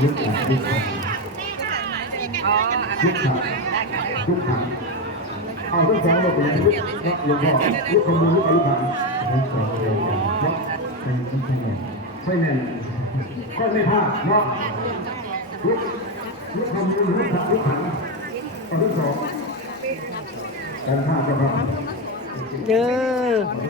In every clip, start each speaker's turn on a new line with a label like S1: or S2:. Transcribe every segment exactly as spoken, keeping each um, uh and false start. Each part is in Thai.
S1: ยุคขังยุคขัง
S2: อ๋อ
S1: ยุคขังยุคขังเอาทั้งสองมาเป็นยุคหลวงพ่อยุคขมูลยุคอายุขังทั้งสองเดียวกันเนาะเป็นที่แน่ไม่แน่ก็ไม่พลาดเนาะยุคยุคขมูลยุคขังยุคขังเอาทั้งสองการพลาดก็พลาด
S3: เด้อ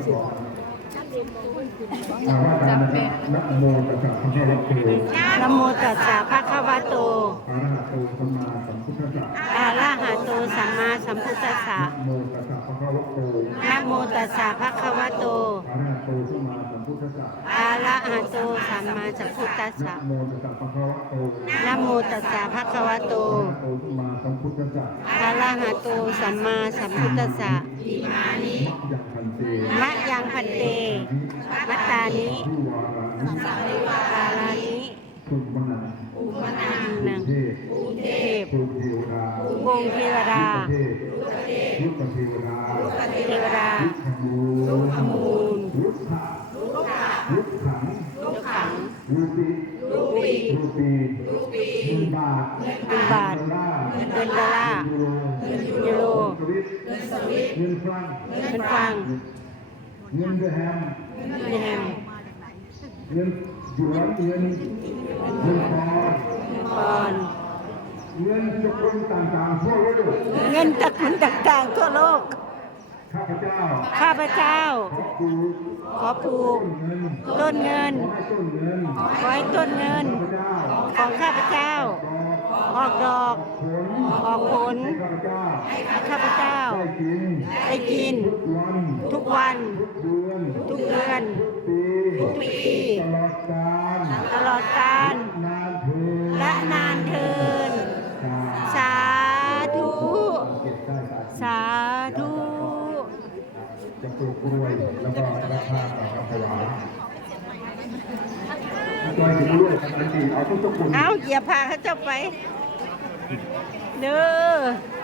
S1: อาว่าการนะครับนะโมตัสสะภะคะวะโต
S3: นะโมตัสสะภะคะวะโต
S1: อะระหะโตสัมมาสัมพุทธัสสะ
S3: อะระหะโตสัมมาสัมพุทธัสสะ
S1: นะโมตัสสะภะคะวะโต
S3: นะโมตัสสะภะคะวะโต
S1: อะระหะโตสัมมาสัมพุทธัสสะ
S3: อะระหะโตสัมมาสัมพุทธัสสะ
S1: นะโมตัสสะภะคะวะโต
S3: อะระหะโตสัมมาสัมพุทธัสสะ
S1: อะระหะโตสัมมาสัมพุทธัสสะ
S3: มะยังพันเต
S1: มะยังพันเตมัตตานิ
S3: วารานิ
S1: สุมนัง
S3: นัง
S1: เทพ
S3: เทพ
S1: ภูเทวดา
S3: วงเทวดา
S1: เทพยุคเทวดา
S3: เทวดา
S1: ยุคขมูลยุคขะยุคขัง
S3: ยกขัง
S1: รูปี
S3: รูปี
S1: รูปีหนึ่งบาท
S3: หนึ่งบาท
S1: ดอลลาร์
S3: เงินดอลลาร์
S1: ยูโร
S3: ยูโร
S1: เงินสวิตเงินฟรัง
S3: เป็นฟัง
S1: เงินเดอร์แฮม
S3: เยม
S1: เงินหยวนเงินเงินปอนด์
S3: ปอน
S1: เงินสกุลต่างๆทั่วโลก
S3: เงินตระกุลต่างๆทั่วโลก
S1: ข้าพเจ้า
S3: ข้าพเจ้า
S1: ขอปลูก
S3: ขอปลูก
S1: ต้นเงิน
S3: ต้นเงิน
S1: ขอให้ต้นเงิน
S3: ขอให้ต้นเงิน
S1: ข้าพเจ้า
S3: ของข้าพเจ้า ออกดอก
S1: ผล
S3: ออกผล
S1: ให้ข้าพเจ้า
S3: ให้ข้าพเจ้า
S1: ได้กิน
S3: ได้กิน
S1: ทุกวัน
S3: ทุกวัน
S1: ทุกเดือน
S3: ทุกเดือน
S1: ทุกปี
S3: ทุกปี
S1: ตลอดกาล
S3: ตลอดกาล
S1: นานเถิด
S3: และนานเทิน สาธุ
S1: เก็บได้ครับ
S3: สาธุ
S1: จะปลูกกล้วยแล้วก็ราคาต่อกับถวายจอยถึงด้วยกันดีเอาทุกๆคน
S3: เอาเหยียบพาเขาเจ้าไป เด้อ